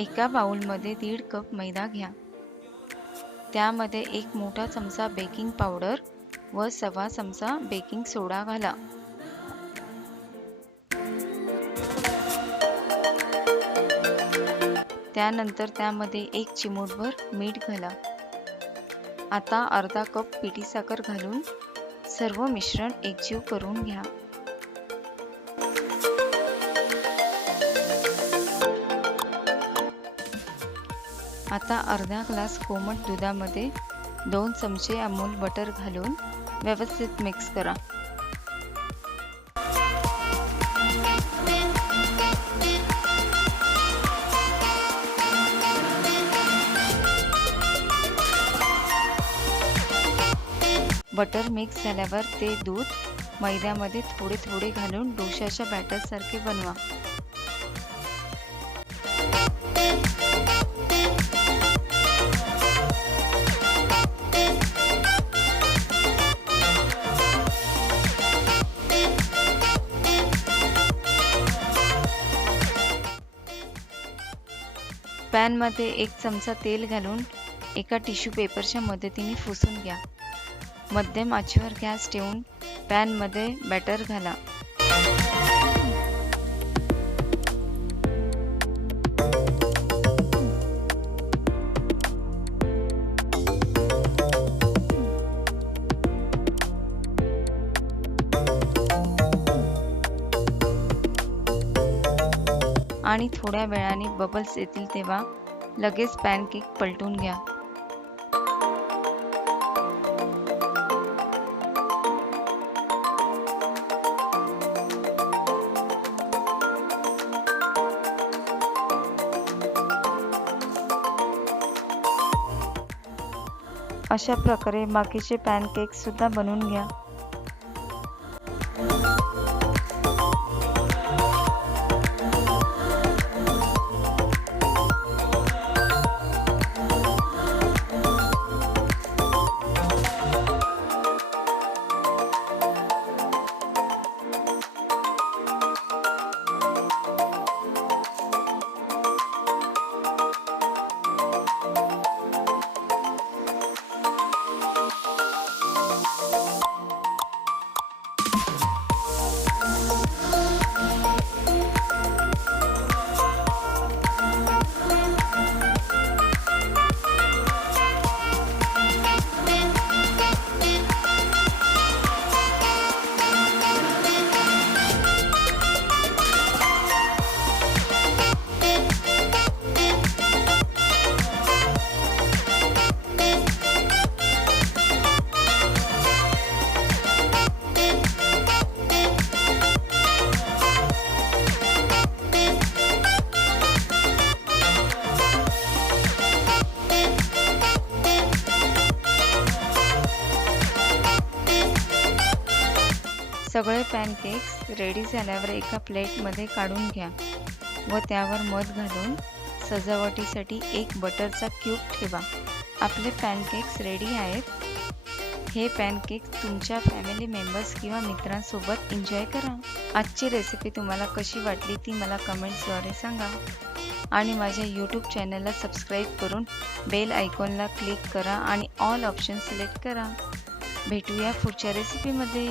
एका बाउलमध्ये 1.5 कप मैदा घ्या. त्यामध्ये 1 मोठा चमचा बेकिंग पावडर व 1/2 चमचा बेकिंग सोडा घाला. त्यानंतर त्यामध्ये 1 चिमूटभर मीठ घाला. आता अर्धा कप पिठी साखर घालून सर्व मिश्रण एकजीव करून घ्या. आता अर्धा ग्लास कोमट दुधामध्ये 2 चमचे अमूल बटर घालून व्यवस्थित मिक्स करा. बटर मिक्स झाल्यावर ते दूध मैद्यामध्ये थोडे थोडे घालून डोशाच्या बॅटर सारखे बनवा. पॅनमध्ये 1 चमचा तेल घालून एका टिश्यू पेपरच्या मदतीने पुसून घ्या. मध्यम आचेवर गॅस ठेवून पॅनमध्ये बॅटर घाला. आणि थोड्या वेळाने बबल्स येतील तेव्हा लगेच पॅनकेक पलटून घ्या. अशा प्रकारे बाकीचे पॅनकेक्स सुद्धा बनवून घ्या. सगळे पॅनकेक्स रेडी झाल्यावर एका प्लेटमध्ये काढून घ्या व त्यावर मध घालून सजावटीसाठी 1 बटरचा क्यूब ठेवा. आपले पॅनकेक्स रेडी आहेत. हे पॅनकेक्स तुमच्या फॅमिली मेंबर्स किंवा मित्रांसोबत एन्जॉय करा. आजची रेसिपी तुम्हाला कशी वाटली ती मला कमेंट्सद्वारे सांगा आणि माझ्या यूट्यूब चॅनलला सबस्क्राईब करून बेल आयकॉनला क्लिक करा आणि ऑल ऑप्शन सिलेक्ट करा. भेटूया पुढच्या रेसिपीमध्ये.